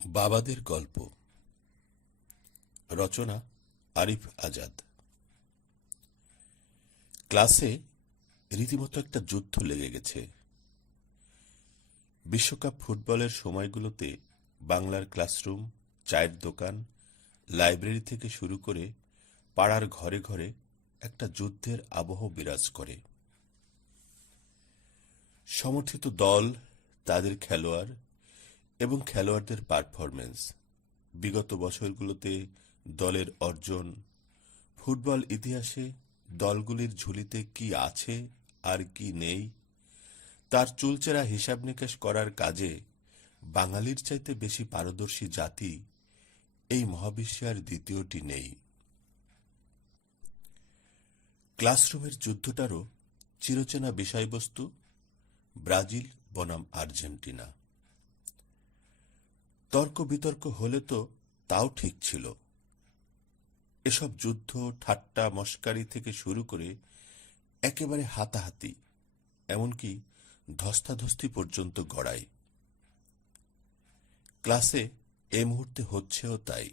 বাবাদের গল্প। রচনা আরিফ আজাদ। ক্লাসে রীতিমতো একটা যুদ্ধ লেগে গেছে। বিশ্বকাপ ফুটবলের সময়গুলোতে বাংলার ক্লাসরুম, চায়ের দোকান, লাইব্রেরি থেকে শুরু করে পাড়ার ঘরে ঘরে একটা যুদ্ধের আবহ বিরাজ করে। সমর্থিত দল, তাদের খেলোয়াড় এবং খেলোয়াড়দের পারফরমেন্স, বিগত বছরগুলোতে দলের অর্জন, ফুটবল ইতিহাসে দলগুলির ঝুলিতে কি আছে আর কি নেই, তার চুলচেরা হিসাব নিকাশ করার কাজে বাঙালির চাইতে বেশি পারদর্শী জাতি এই মহাবিশ্বে আর দ্বিতীয়টি নেই। ক্লাসরুমের যুদ্ধটারও চিরচেনা বিষয়বস্তু ব্রাজিল বনাম আর্জেন্টিনা। তর্ক বিতর্ক হলে তো তাও ঠিক ছিল। এসব যুদ্ধ, ঠাট্টা মশকারি থেকে শুরু করে একেবারে হাতাহাতি, এমনকি ধস্তাধস্তি পর্যন্ত গড়ায়। ক্লাসে এ মুহূর্তে হচ্ছেও তাই।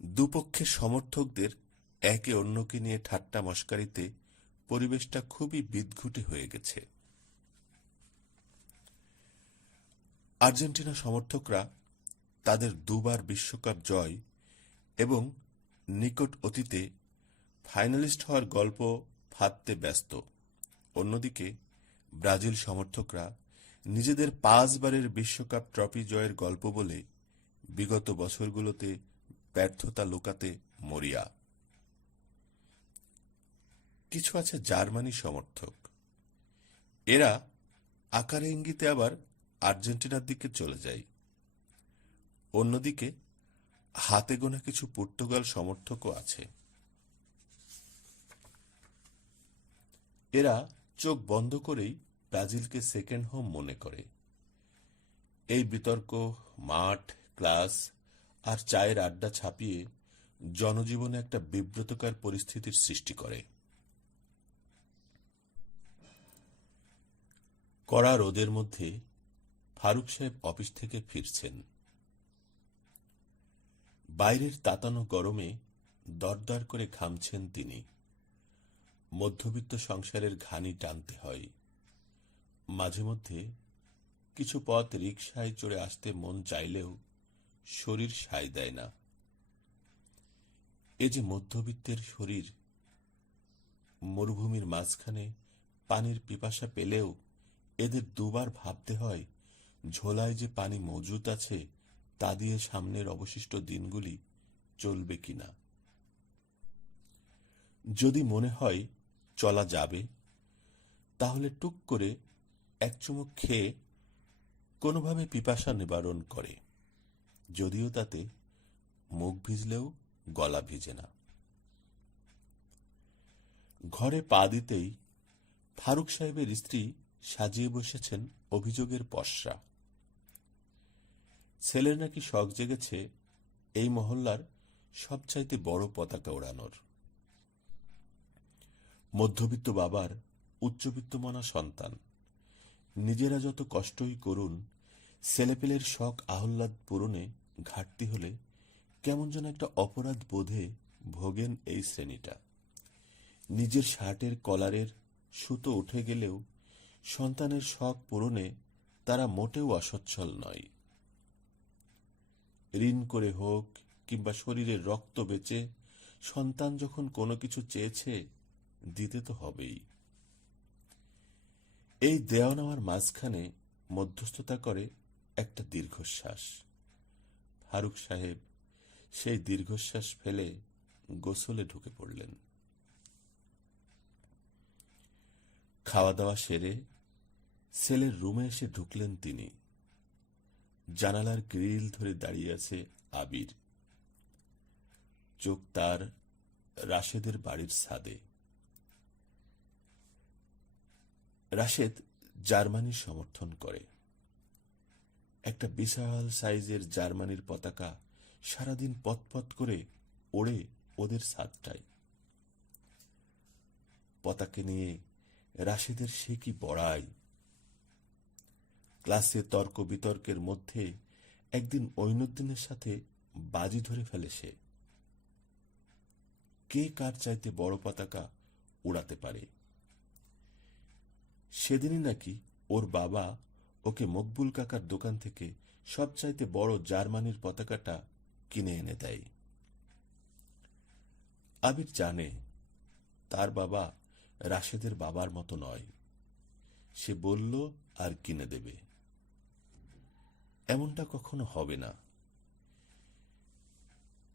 দুপক্ষের সমর্থকদের একে অন্যকে নিয়ে ঠাট্টা মশকারিতে পরিবেশটা খুবই বিদঘুটে হয়ে গেছে। আর্জেন্টিনা সমর্থকরা তাদের দুবার বিশ্বকাপ জয় এবং নিকট অতীতে ফাইনালিস্ট হওয়ার গল্প ফাঁদতে ব্যস্ত। অন্যদিকে ব্রাজিল সমর্থকরা নিজেদের 5 বারের বিশ্বকাপ ট্রফি জয়ের গল্প বলে বিগত বছরগুলোতে ব্যর্থতা লুকাতে মরিয়া। কিছু আছে জার্মানি সমর্থক। এরা আকারে ইঙ্গিতে আবার আর্জেন্টিনার দিকে চলে যায়। অন্যদিকে হাতে গোনা কিছু পর্তুগাল সমর্থকও আছে। এরা চোখ বন্ধ করেই ব্রাজিলকে সেকেন্ড হোম মনে করে। এই বিতর্ক মাঠ, ক্লাস আর চায়ের আড্ডা ছাপিয়ে জনজীবনে একটা বিব্রতকর পরিস্থিতির সৃষ্টি করে। কড়া রোদের মধ্যে ফারুক সাহেব অফিস থেকে ফিরছেন। বাইরের তাতানো গরমে দরদর করে ঘামছেন তিনি। মধ্যবিত্ত সংসারের ঘানি টানতে হয়। মাঝে মধ্যে কিছু পথ রিকশায় চড়ে আসতে মন চাইলেও শরীর সায় দেয় না। এ যে মধ্যবিত্তের শরীর, মরুভূমির মাঝখানে পানির পিপাসা পেলেও এদের দুবার ভাবতে হয় ঝোলায় যে পানি মজুত আছে তা দিয়ে সামনের অবশিষ্ট দিনগুলি চলবে কিনা। যদি মনে হয় চলা যাবে, তাহলে টুক করে এক চুমুক খেয়ে কোনোভাবে পিপাসা নিবারণ করে, যদিও তাতে মুখ ভিজলেও গলা ভিজে না। ঘরে পা দিতেই ফারুক সাহেবের স্ত্রী সাজিয়ে বসেছেন অভিযোগের পসরা। ছেলের নাকি শখ জেগেছে এই মহল্লার সবচাইতে বড় পতাকা ওড়ানোর। মধ্যবিত্ত বাবার উচ্চবিত্তমনা সন্তান। নিজেরা যত কষ্টই করুন, ছেলেপেলের শখ আহ্লাদ পূরণে ঘাটতি হলে কেমন যেন একটা অপরাধ বোধে ভোগেন এই শ্রেণীটা। নিজের শার্টের কলারের সুতো উঠে গেলেও সন্তানের শখ পূরণে তারা মোটেও অসচ্ছল নয়। ঋণ করে হোক কিংবা শরীরের রক্ত বেচে সন্তান যখন কোনো কিছু চেয়েছে, দিতে তো হবেই। এই দেওয়া নেওয়ার মাঝখানে মধ্যস্থতা করে একটা দীর্ঘশ্বাস। ফারুক সাহেব সেই দীর্ঘশ্বাস ফেলে গোসলে ঢুকে পড়লেন। খাওয়া দাওয়া সেরে ছেলের রুমে এসে ঢুকলেন তিনি। জানালার গ্রিল ধরে দাঁড়িয়ে আছে আবির। চোখ তার রাশেদের বাড়ির ছাদে। রাশেদ জার্মানির সমর্থন করে। একটা বিশাল সাইজের জার্মানির পতাকা সারাদিন পথপথ করে ওড়ে ওদের ছাদটায়। পতাকা নিয়ে রাশেদের সে কি বড়াই! ক্লাসে তর্ক বিতর্কের মধ্যে একদিন ঐনুদ্দিনের সাথে বাজি ধরে ফেলে সে, কে কার চাইতে বড় পতাকা উড়াতে পারে। সেদিনই নাকি ওর বাবা ওকে মকবুল কাকার দোকান থেকে সবচাইতে বড় জার্মানির পতাকাটা কিনে এনে দেয়। আবির জানে তার বাবা রাশেদের বাবার মতো নয়, সে বলল আর কিনে দেবে, এমনটা কখনো হবে না।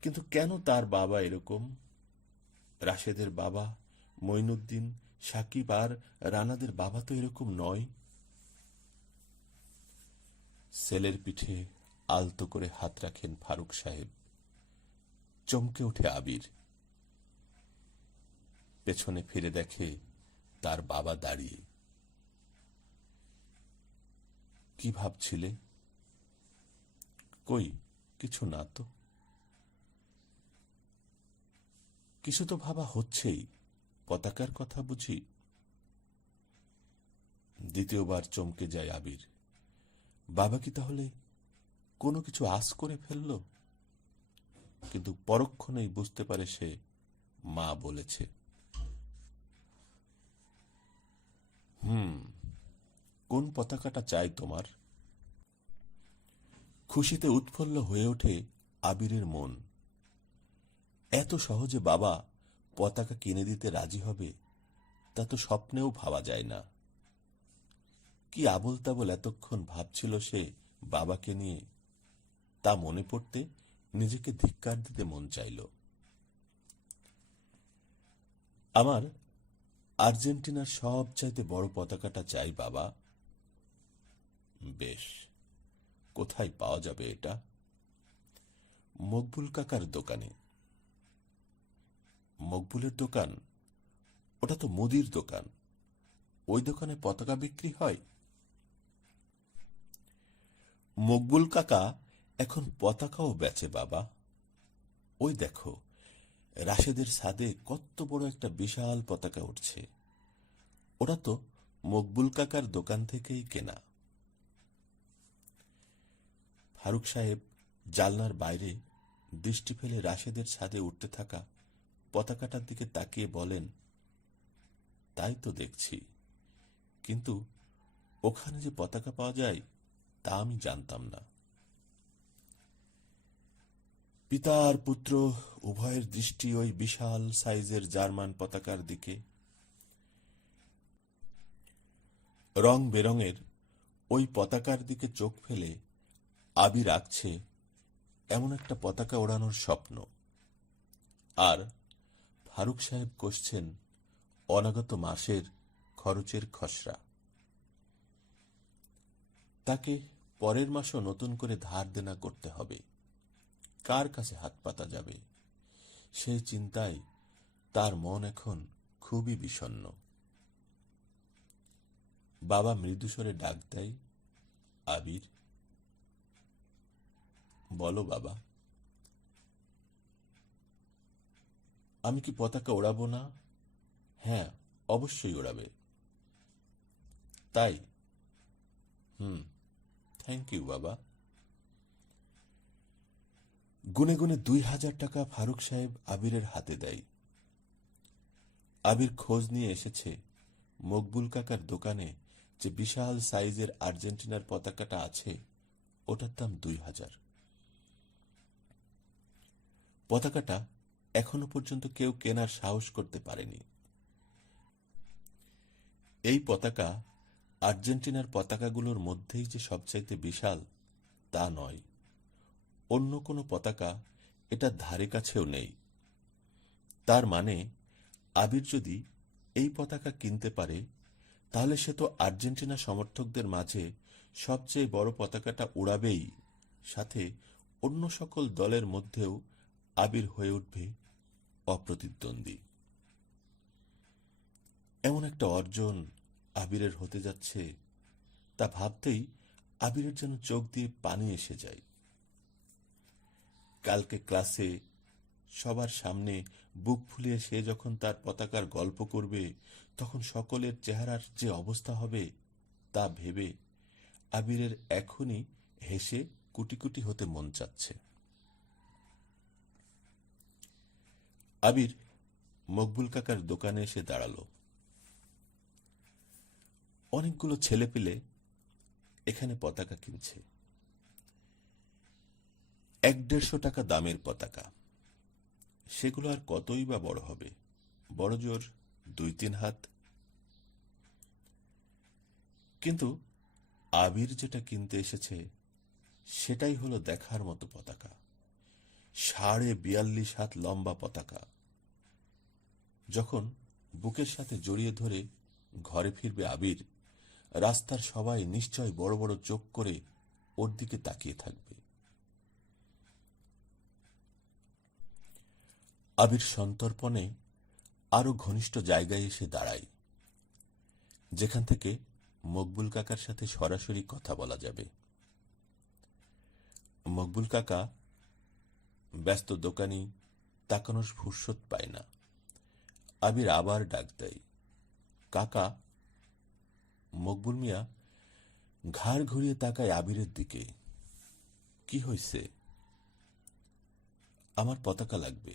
কিন্তু কেন তার বাবা এরকম? রাশেদের বাবা মঈনুদ্দিন, সাকিব আর রানাদের বাবা তো এরকম নয়। ছেলের পিঠে আলতো করে হাত রাখেন ফারুক সাহেব। চমকে ওঠে আবির, পেছনে ফিরে দেখে তার বাবা দাঁড়িয়ে। কি ভাবছিলে? কই কিছু না তো। কিছু তো ভাবা হচ্ছেই, পতাকার কথা বুঝি। দ্বিতীয়বার চমকে যায় আবির। বাবা কি তাহলে কোনো কিছু আঁচ করে ফেলল? কিন্তু পরক্ষণেই বুঝতে পারে সে মা বলেছে। কোন পতাকাটা চাই তোমার? খুশিতে উৎফুল্ল হয়ে ওঠে আবিরের মন। এত সহজে বাবা পতাকা কিনে দিতে রাজি হবে তা তো স্বপ্নেও ভাবা যায় না। কি আবোল তাবোল এতক্ষণ ভাবছিল সে বাবাকে নিয়ে, তা মনে পড়তে নিজেকে ধিক্কার দিতে মন চাইল। আমার আর্জেন্টিনার সবচাইতে বড় পতাকাটা চাই বাবা। বেশ, কোথায় পাওয়া যাবে এটা? মকবুল কাকার দোকানে। মকবুলের দোকান? ওটা তো মুদির দোকান, ওই দোকানে পতাকা বিক্রি হয়? মকবুল কাকা এখন পতাকাও বেচে বাবা। ওই দেখো, রাশেদের ছাদে কত বড় একটা বিশাল পতাকা উঠছে, ওটা তো মকবুল কাকার দোকান থেকেই কেনা। ফারুক সাহেব জানলার বাইরে দৃষ্টি ফেলে রাশেদের ছাদে উঠতে থাকা পতাকাটার দিকে তাকিয়ে বলেন, তাই তো দেখছি, কিন্তু ওখানে যে পতাকা পাওয়া যায় তা আমি জানতাম না। পিতা আর পুত্র উভয়ের দৃষ্টি ওই বিশাল সাইজের জার্মান পতাকার দিকে। রং বেরঙের ওই পতাকার দিকে চোখ ফেলে আবির আঁকছে এমন একটা পতাকা ওড়ানোর স্বপ্ন। আর ফারুক সাহেব কষছেন অনাগত মাসের খরচের খসড়া। তাকে পরের মাসও নতুন করে ধার দেনা করতে হবে, কার কাছে হাত পাতা যাবে, সেই চিন্তায় তার মন এখন খুবই বিষণ্ণ। বাবা মৃদুস্বরে ডাক দেয়, আবির। বলো বাবা। আমি কি পতাকা ওড়াবো না? হ্যাঁ, অবশ্যই ওড়াবে। তাই? থ্যাংক ইউ বাবা। গুনে গুনে ২,০০০ টাকা ফারুক সাহেব আবিরের হাতে দেয়। আবির খোঁজ নিয়ে এসেছে মকবুল কাকার দোকানে যে বিশাল সাইজের আর্জেন্টিনার পতাকাটা আছে ওটার দাম ২,০০০। পতাকাটা এখনো পর্যন্ত কেউ কেনার সাহস করতে পারেনি। এই পতাকা আর্জেন্টিনার পতাকাগুলোর মধ্যেই যে সবচাইতে বিশাল তা নয়, অন্য কোনো পতাকা এটার ধারে কাছেও নেই। তার মানে আবির যদি এই পতাকা কিনতে পারে তাহলে সে তো আর্জেন্টিনা সমর্থকদের মাঝে সবচেয়ে বড় পতাকাটা উড়াবেই, সাথে অন্য সকল দলের মধ্যেও আবির হয়ে উঠবে অপ্রতিদ্বন্দ্বী। এমন একটা অর্জন আবিরের হতে যাচ্ছে তা ভাবতেই আবিরের যেন চোখ দিয়ে পানি এসে যায়। কালকে ক্লাসে সবার সামনে বুক ফুলিয়ে সে যখন তার পতাকার গল্প করবে তখন সকলের চেহারার যে অবস্থা হবে তা ভেবে আবিরের এখনই হেসে কুটি কুটি হতে মন চাচ্ছে। আবির মকবুল কাকার দোকানে এসে দাঁড়ালো। অনেকগুলো ছেলেপিলে এখানে পতাকা কিনছে। 1-150 টাকা দামের পতাকা। সেগুলো আর কতই বা বড় হবে, বড় জোর 2-3 হাত। কিন্তু আবির যেটা কিনতে এসেছে সেটাই হলো দেখার মতো পতাকা। 42.5 হাত লম্বা পতাকা। যখন বুকের সাথে জড়িয়ে ধরে ঘরে ফিরবে আবির, রাস্তার সবাই নিশ্চয় বড় বড় চোখ করে ওর দিকে তাকিয়ে থাকবে। আবির সন্তর্পণে আরো ঘনিষ্ঠ জায়গায় এসে দাঁড়ায়, যেখান থেকে মকবুল কাকার সাথে সরাসরি কথা বলা যাবে। মকবুল কাকা ব্যস্ত দোকানি, তাকানোর ফুরসত পায় না। আবির আবার ডাক দেয়, কাকা। মকবুল মিয়া ঘাড় ঘুরিয়ে তাকায় আবিরের দিকে। কি হয়েছে? আমার পতাকা লাগবে।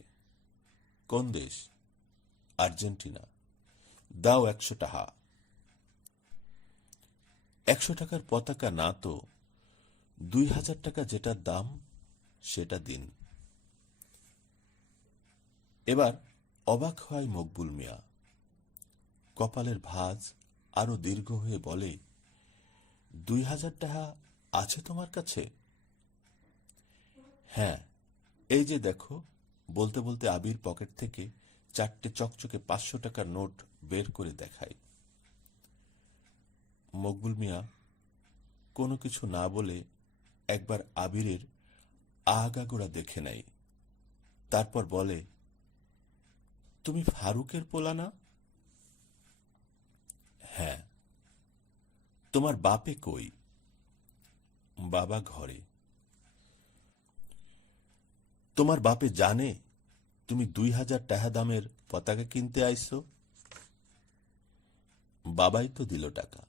কোন দেশ? আর্জেন্টিনা। দাও 100 টাকা। 100 টাকার পতাকা না তো, 2000 টাকা যেটার দাম সেটা দিন। এবার অবাক হয় মকবুল মিয়া। কপালের ভাঁজ আরো দীর্ঘ হয়ে বলে, 2000 টাকা আছে তোমার কাছে? হ্যাঁ, এই যে দেখো। বলতে বলতে আবির পকেট থেকে 4টে চকচকে 500 টাকার নোট বের করে দেখায়। মকবুল মিয়া কোনো কিছু না বলে একবার আবিরের আগাগোড়া দেখে নেয়। তারপর বলে, তুমি ফারুকের পোলা না? হ্যাঁ। তোমার বাপে কই? বাবা ঘরে। তোমার বাপে জানে তুমি 2000 টাকা দামের পতাকা কিনতে আইছো? বাবাই তো দিল টাকা।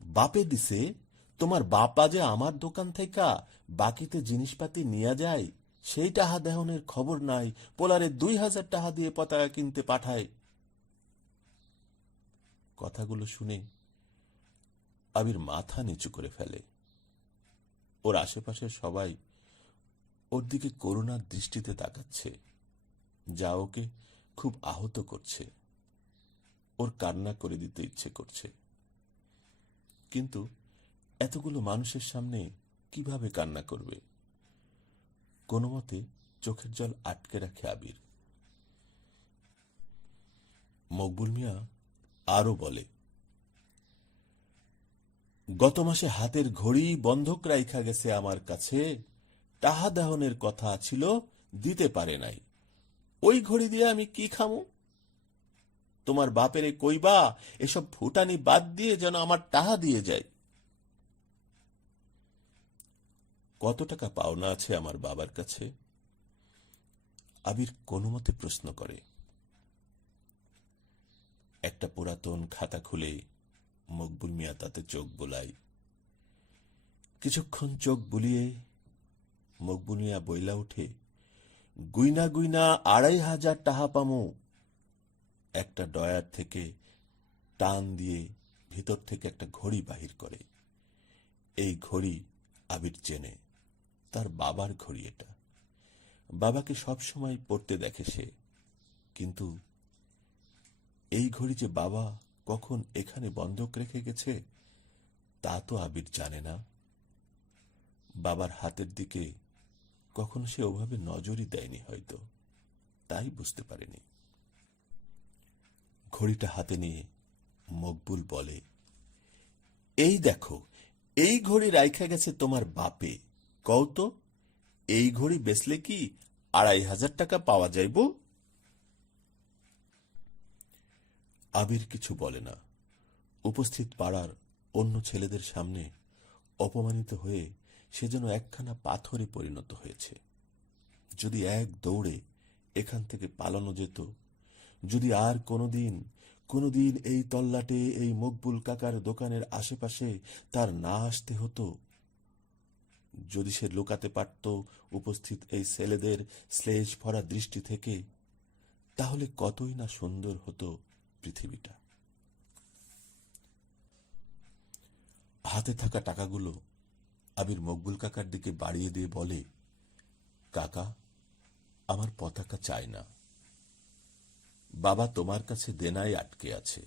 বাপে দিছে? তোমার বাপা যে আমার দোকান থেকে বাকিতে জিনিসপাতি নিয়ে যায়, সেই টাকা দেহনের খবর নাই, পোলারে 2000 টাকা দিয়ে পতাকা কিনতে পাঠায়। কথাগুলো শুনে আবির মাথা নিচু করে ফেলে। ওর আশেপাশের সবাই ওর দিকে করুণার দৃষ্টিতে তাকাচ্ছে, যা ওকে খুব আহত করছে। ওর কান্না করে দিতে ইচ্ছে করছে, কিন্তু এতগুলো মানুষের সামনে কিভাবে কান্না করবে? কোনো মতে চোখের জল আটকে রাখে আবির। মকবুল মিয়া আরো বলে, গত মাসে হাতের ঘড়ি বন্ধক রাইখা গেছে আমার কাছে, টাহা দেহনের কথা ছিল, দিতে পারে নাই। ওই ঘড়ি দিয়ে আমি কি খামু? তোমার বাপেরে কইবা এসব ফুটানি বাদ দিয়ে যেন আমার টাহা দিয়ে যায়। কত টাকা পাওনা আছে আমার বাবার কাছে? আবির কোনো মতে প্রশ্ন করে। একটা পুরাতন খাতা খুলে মকবুল মিয়া তাতে চোখ বোলায়। কিছুক্ষণ চোখ বুলিয়ে মকবুল মিয়া বইলা উঠে, গুইনা গুইনা 2500 টাকা পামু। একটা ডয়ার থেকে টান দিয়ে ভিতর থেকে একটা ঘড়ি বাহির করে। এই ঘড়ি আবির চেনে, তার বাবার ঘড়ি এটা। বাবাকে সব সময় পড়তে দেখে সে, কিন্তু এই ঘড়ি যে বাবা কখন এখানে বন্ধক রেখে গেছে তা তো আবির জানে না। বাবার হাতের দিকে কখনো সে ওভাবে নজরই দেয়নি, হয়তো তাই বুঝতে পারেনি। ঘড়িটা হাতে নিয়ে মকবুল বলে, এই দেখো, এই ঘড়ি রাইখা গেছে তোমার বাপে। কও তো, এই ঘড়ি বেচলে কি 2500 টাকা পাওয়া যাইব? আবির কিছু বলে না। উপস্থিত পাড়ার অন্য ছেলেদের সামনে অপমানিত হয়ে সে যেন একখানা পাথরে পরিণত হয়েছে। যদি এক দৌড়ে এখান থেকে পালানো যেত, যদি আর কোনোদিন কোনোদিন এই তল্লাটে এই মকবুল কাকার দোকানের আশেপাশে তার না আসতে হতো? যদি সে লুকাতে পারত উপস্থিত এই ছেলেদের স্লেজ ভরা দৃষ্টি থেকে, তাহলে কতই না সুন্দর হতো পৃথিবীটা। হাতে থাকা টাকাগুলো আবির মকবুল কাকার দিকে বাড়িয়ে দিয়ে বলে, কাকা, আমার পতাকা চাই না। বাবা তোমার কাছে দেনায় আটকে আছে,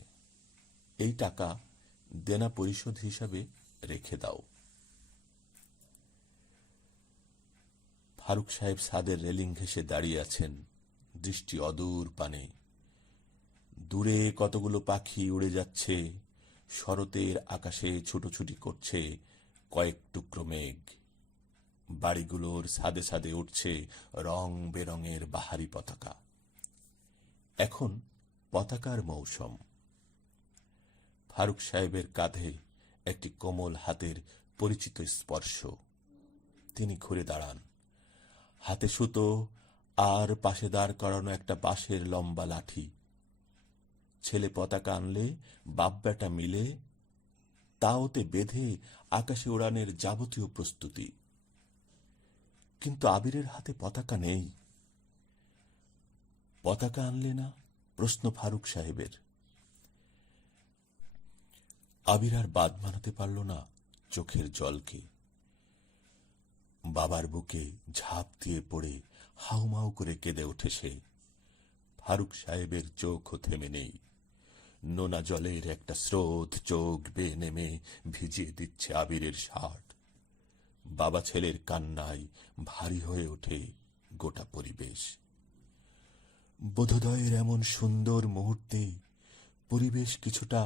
এই টাকা দেনা পরিশোধ হিসাবে রেখে দাও। ফারুক সাহেব ছাদের রেলিং ঘেঁষে দাঁড়িয়ে আছেন, দৃষ্টি অদূর পানে। দূরে কতগুলো পাখি উড়ে যাচ্ছে, শরতের আকাশে ছুটোছুটি করছে কয়েক টুকরো মেঘ। বাড়িগুলোর ছাদে ছাদে উঠছে রং বেরঙের বাহারি পতাকা। এখন পতাকার মৌসুম। ফারুক সাহেবের কাঁধে একটি কোমল হাতের পরিচিত স্পর্শ। তিনি ঘুরে দাঁড়ান, হাতে সুতো আর পাশে দাঁড় করানো একটা বাঁশের লম্বা লাঠি। ছেলে পতাকা আনলে বাপ বেটা মিলে তা ওতে বেঁধে আকাশে উড়ানের যাবতীয় প্রস্তুতি। কিন্তু আবিরের হাতে পতাকা নেই। পতাকা আনলে না? প্রশ্ন ফারুক সাহেবের। আবির আর বাদ মানাতে পারল না চোখের জলকে। বাবার বুকে ঝাঁপ দিয়ে পড়ে হাউমাউ করে কেঁদে ওঠে সে। ফারুক সাহেবের চোখও থেমে নেই। নোনা জলের একটা স্রোত চোখ বেয়ে নেমে ভিজিয়ে দিচ্ছে আবিরের শার্ট। বাবা ছেলের কান্নায় ভারী হয়ে ওঠে গোটা পরিবেশ। বোধোদয়ের এমন সুন্দর মুহূর্তে পরিবেশ কিছুটা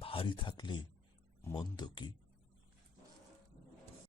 ভারী থাকলে মন্দ কি?